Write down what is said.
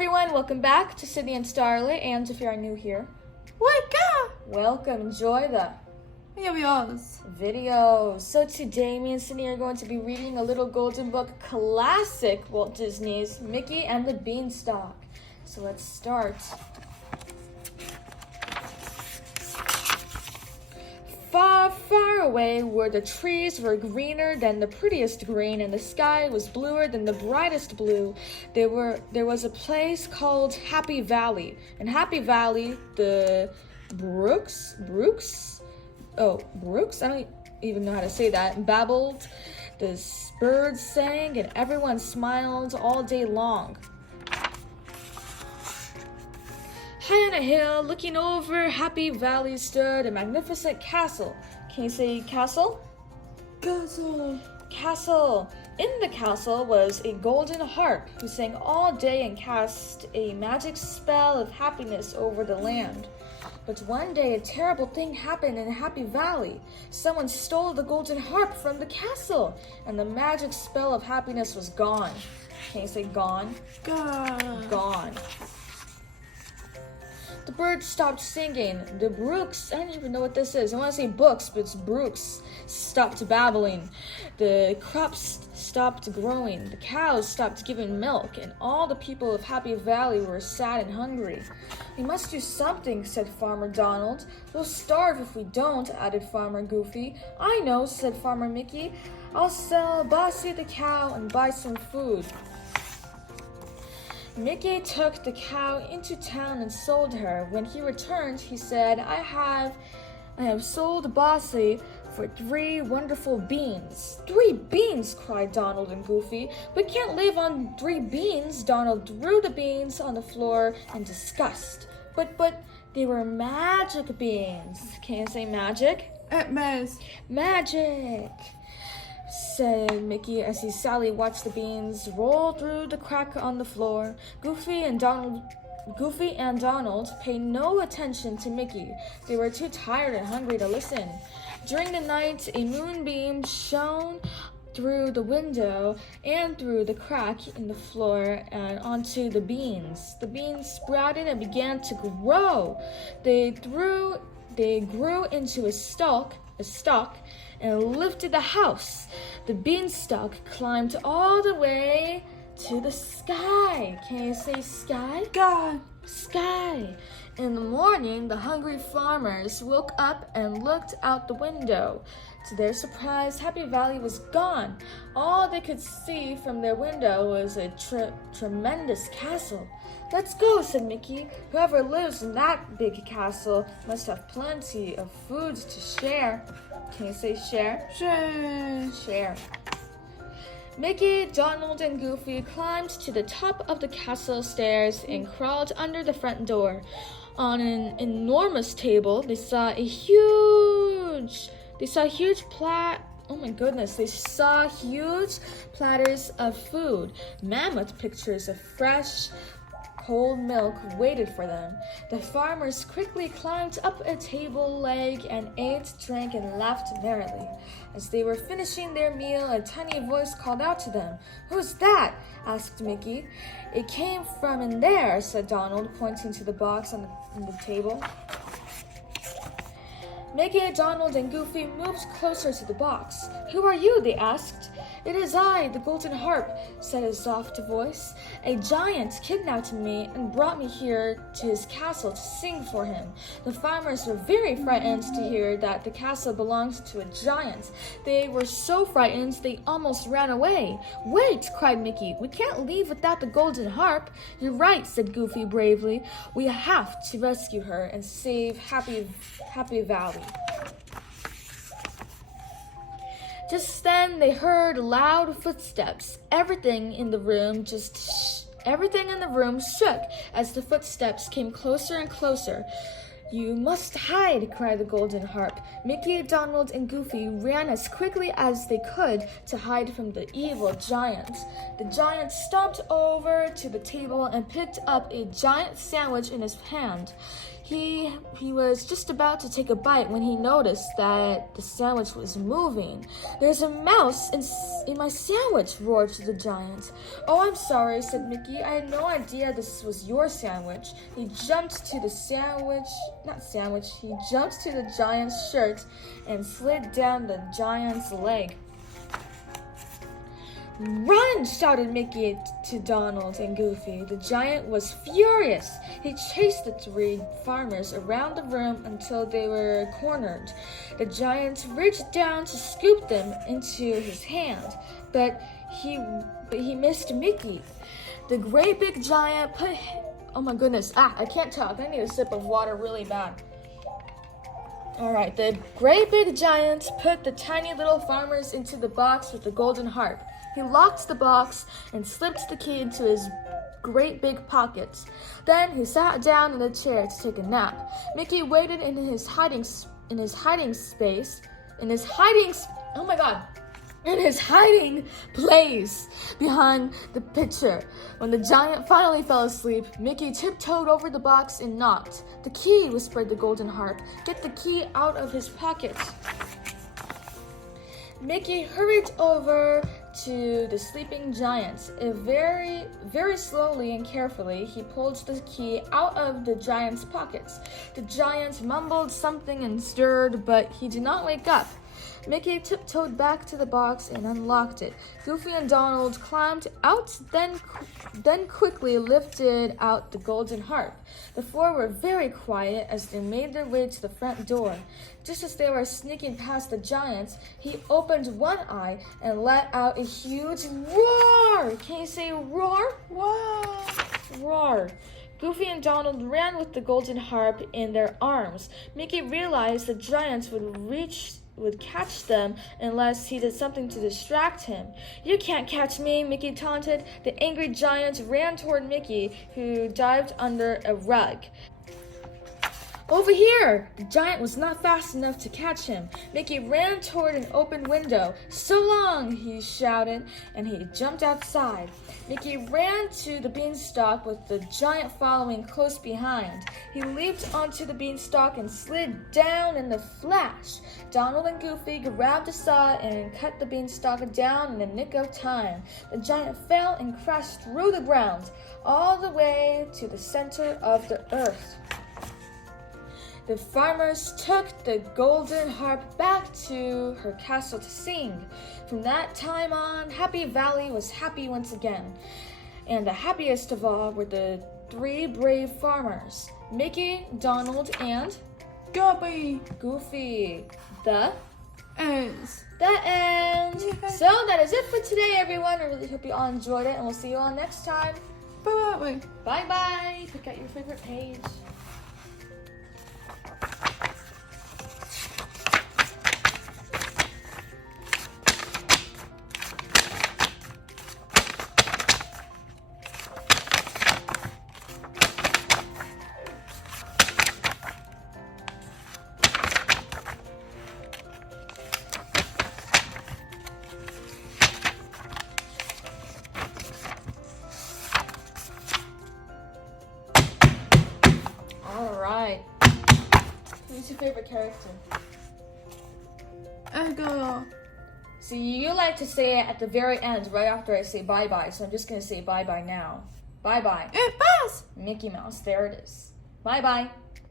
everyone, welcome back to Sydney and Starlight, and if you are new here, welcome, enjoy the videos. So today me and Sydney are going to be reading a little golden book classic, Walt Disney's Mickey and the Beanstalk. So let's start. Far, far away where the trees were greener than the prettiest green and the sky was bluer than the brightest blue, there was a place called Happy Valley. In Happy Valley, the brooks, I don't even know how to say that, babbled, the birds sang, and everyone smiled all day long. High on a hill, looking over Happy Valley, stood a magnificent castle. Can you say castle? Castle. In the castle was a golden harp who sang all day and cast a magic spell of happiness over the land. But one day a terrible thing happened in Happy Valley. Someone stole the golden harp from the castle, and the magic spell of happiness was gone. Can you say gone? Gone. The birds stopped singing. The brooks, I don't even know what this is. I want to say books, but it's brooks, stopped babbling. The crops stopped growing. The cows stopped giving milk. And all the people of Happy Valley were sad and hungry. We must do something, said Farmer Donald. We'll starve if we don't, added Farmer Goofy. I know, said Farmer Mickey. I'll sell Bossy the cow and buy some food. Mickey took the cow into town and sold her. When he returned, he said, I have sold Bossy for 3 wonderful beans. 3 beans, cried Donald and Goofy. We can't live on 3 beans. Donald threw the beans on the floor in disgust. But they were magic beans. Can you say magic? Magic, said Mickey as he sadly watched the beans roll through the crack on the floor. Goofy and Donald paid no attention to Mickey. They were too tired and hungry to listen. During the night, a moonbeam shone through the window and through the crack in the floor and onto the beans. The beans sprouted and began to grow. They grew into a stalk, and lifted the house. The beanstalk climbed all the way to the sky. Can you say sky? Sky. In the morning, the hungry farmers woke up and looked out the window. To their surprise, Happy Valley was gone. All they could see from their window was a tremendous castle. Let's go, said Mickey. Whoever lives in that big castle must have plenty of food to share. Can you say share? Share. Mickey, Donald, and Goofy climbed to the top of the castle stairs and crawled under the front door. On an enormous table, they saw huge platters of food. Mammoth pictures of fresh, cold milk waited for them. The farmers quickly climbed up a table leg and ate, drank, and laughed merrily. As they were finishing their meal, a tiny voice called out to them. Who's that? Asked Mickey. It came from in there, said Donald, pointing to the box on the table. Mickey, Donald, and Goofy moved closer to the box. Who are you? They asked. It is I, the golden harp, said a soft voice. A giant kidnapped me and brought me here to his castle to sing for him. The farmers were very frightened to hear that the castle belonged to a giant. They were so frightened they almost ran away. Wait, cried Mickey. We can't leave without the golden harp. You're right, said Goofy bravely. We have to rescue her and save Happy Valley. Just then they heard loud footsteps. Everything in the room shook as the footsteps came closer and closer. You must hide, cried the golden harp. Mickey, Donald, and Goofy ran as quickly as they could to hide from the evil giant. The giant stomped over to the table and picked up a giant sandwich in his hand. He was just about to take a bite when he noticed that the sandwich was moving. "There's a mouse in my sandwich," roared the giant. "Oh, I'm sorry," said Mickey. "I had no idea this was your sandwich." He jumped to the he jumped to the giant's shirt and slid down the giant's leg. "Run!" shouted Mickey to Donald and Goofy. The giant was furious. He chased the three farmers around the room until they were cornered. The giant reached down to scoop them into his hand, but he missed Mickey. The great big giant put... Oh my goodness, I can't talk. I need a sip of water really bad. Alright, the great big giant put the tiny little farmers into the box with the golden harp. He locked the box and slipped the key into his great big pockets. Then he sat down in a chair to take a nap. Mickey waited in his hiding place behind the pitcher. When the giant finally fell asleep, Mickey tiptoed over the box and knocked. "The key," whispered the golden harp. "Get the key out of his pocket." Mickey hurried over to the sleeping giant. Very, very slowly and carefully, he pulled the key out of the giant's pockets. The giant mumbled something and stirred, but he did not wake up. Mickey tiptoed back to the box and unlocked it. Goofy and Donald climbed out, then quickly lifted out the golden harp. The four were very quiet as they made their way to the front door. Just as they were sneaking past the giant, he opened one eye and let out a huge roar. Can you say roar? Wow. Roar. Goofy and Donald ran with the golden harp in their arms. Mickey realized the giant would catch them unless he did something to distract him. "You can't catch me," Mickey taunted. The angry giant ran toward Mickey, who dived under a rug. "Over here!" The giant was not fast enough to catch him. Mickey ran toward an open window. "So long!" he shouted, and he jumped outside. Mickey ran to the beanstalk with the giant following close behind. He leaped onto the beanstalk and slid down in a flash. Donald and Goofy grabbed a saw and cut the beanstalk down in the nick of time. The giant fell and crashed through the ground, all the way to the center of the earth. The farmers took the golden harp back to her castle to sing. From that time on, Happy Valley was happy once again. And the happiest of all were the three brave farmers, Mickey, Donald, and Goofy. The end. So that is it for today, everyone. I really hope you all enjoyed it, and we'll see you all next time. Bye-bye. Bye-bye. Pick out your favorite page. Alright. Who's your favorite character? Go. See, you like to say it at the very end, right after I say bye-bye, so I'm just going to say bye-bye now. Bye-bye. It pass. Mickey Mouse, there it is. Bye-bye.